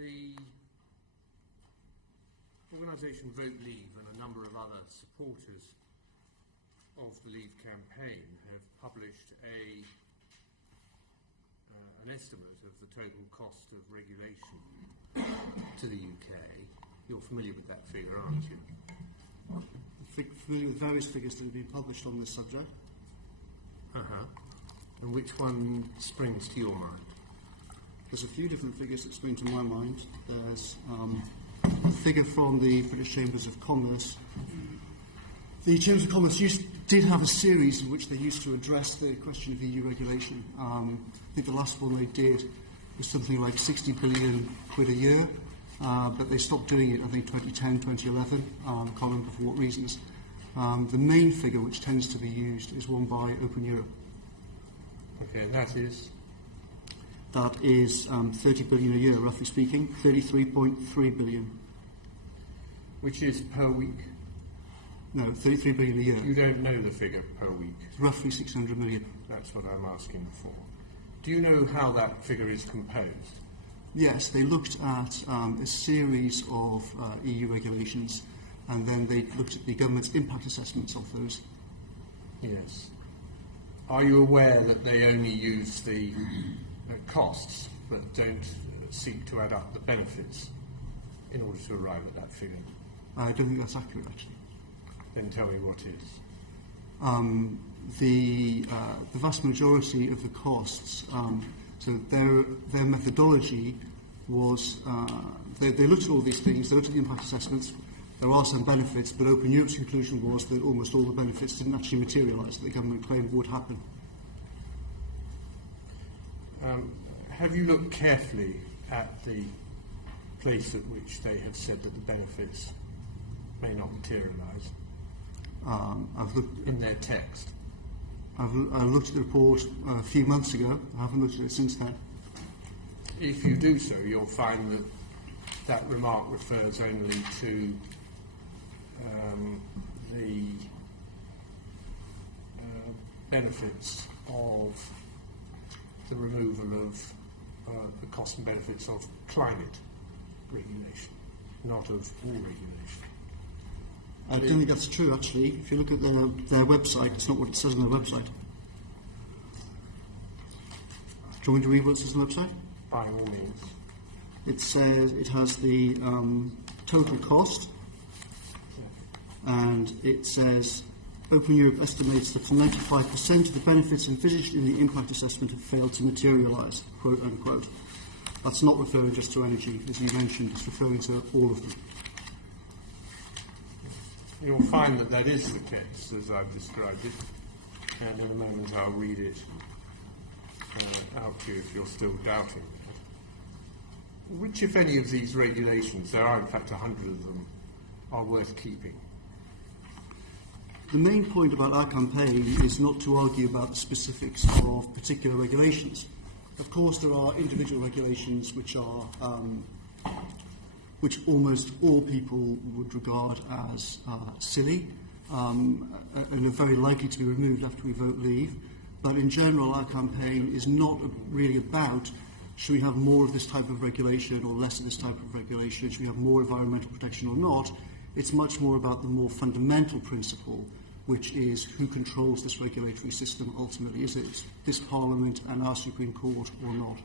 The organisation Vote Leave and a number of other supporters of the Leave campaign have published an estimate of the total cost of regulation to the UK. You're familiar with that figure, aren't you? I'm familiar with various figures that have been published on this subject. And which one springs to your mind? There's a few different figures that spring to my mind. There's a figure from the British Chambers of Commerce. The Chambers of Commerce did have a series in which they used to address the question of EU regulation. I think the last one they did was something like 60 billion quid a year, but they stopped doing it, I think, 2010, 2011. I can't remember for what reasons. The main figure, which tends to be used, is one by Open Europe. Okay, and that is? That is 30 billion a year, roughly speaking, 33.3 billion. Which is per week? No, 33 billion a year. You don't know the figure per week? Roughly 600 million. That's what I'm asking for. Do you know how that figure is composed? Yes, they looked at a series of EU regulations, and then they looked at the government's impact assessments of those. Yes. Are you aware that they only use the costs, but don't seek to add up the benefits in order to arrive at that figure? I don't think that's accurate, actually. Then tell me what is. The vast majority of the costs, so their methodology was, they looked at all these things, they looked at the impact assessments, there are some benefits, but Open Europe's conclusion was that almost all the benefits didn't actually materialise, that the government claimed would happen. Have you looked carefully at the place at which they have said that the benefits may not materialise? I've looked in their text. I looked at the report a few months ago. I haven't looked at it since then. If you do so, you'll find that that remark refers only to the benefits of the removal of the costs and benefits of climate regulation, not of all regulation. I don't think that's true, actually. If you look at their website, it's not what it says on their website. Do you want me to read what it says on the website? By all means. It says it has the total cost, and it says Open Europe estimates that 95% of the benefits envisaged in the impact assessment have failed to materialise, quote unquote. That's not referring just to energy, as you mentioned, it's referring to all of them. You'll find that that is the case, as I've described it, and in a moment I'll read it out to you if you're still doubting that. Which, if any, of these regulations, there are in fact 100 of them, are worth keeping? The main point about our campaign is not to argue about the specifics of particular regulations. Of course, there are individual regulations which are which almost all people would regard as silly and are very likely to be removed after we vote leave. But in general, our campaign is not really about should we have more of this type of regulation or less of this type of regulation, should we have more environmental protection or not. It's much more about the more fundamental principle, which is who controls this regulatory system ultimately. Is it this Parliament and our Supreme Court or not?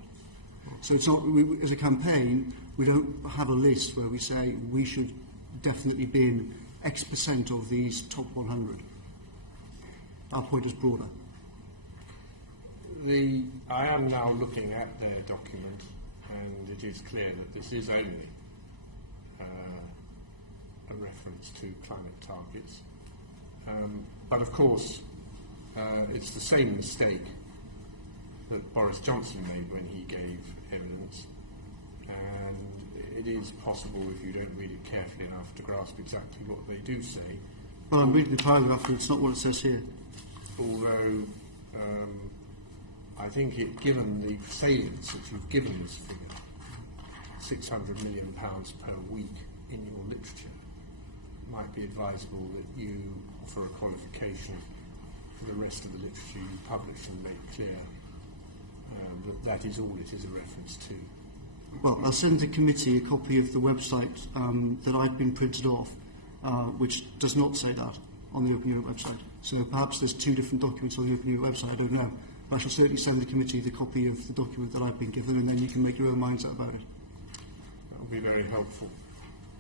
So it's not, as a campaign, we don't have a list where we say we should definitely bin X percent of these top 100. Our point is broader. I am now looking at their document, and it is clear that this is only a reference to climate targets. But of course, it's the same mistake that Boris Johnson made when he gave evidence, and it is possible, if you don't read it carefully enough, to grasp exactly what they do say. Well, I'm reading the paragraph, and it's not what it says here. Although I think given the salience that you've given this figure, £600 million per week in your literature, it might be advisable that you offer a qualification for the rest of the literature you publish and make clear that is all it is a reference to. Well, I'll send the committee a copy of the website that I've been printed off, which does not say that on the Open Europe website. So perhaps there's two different documents on the Open Europe website, I don't know. But I shall certainly send the committee the copy of the document that I've been given, and then you can make your own minds up about it. That will be very helpful.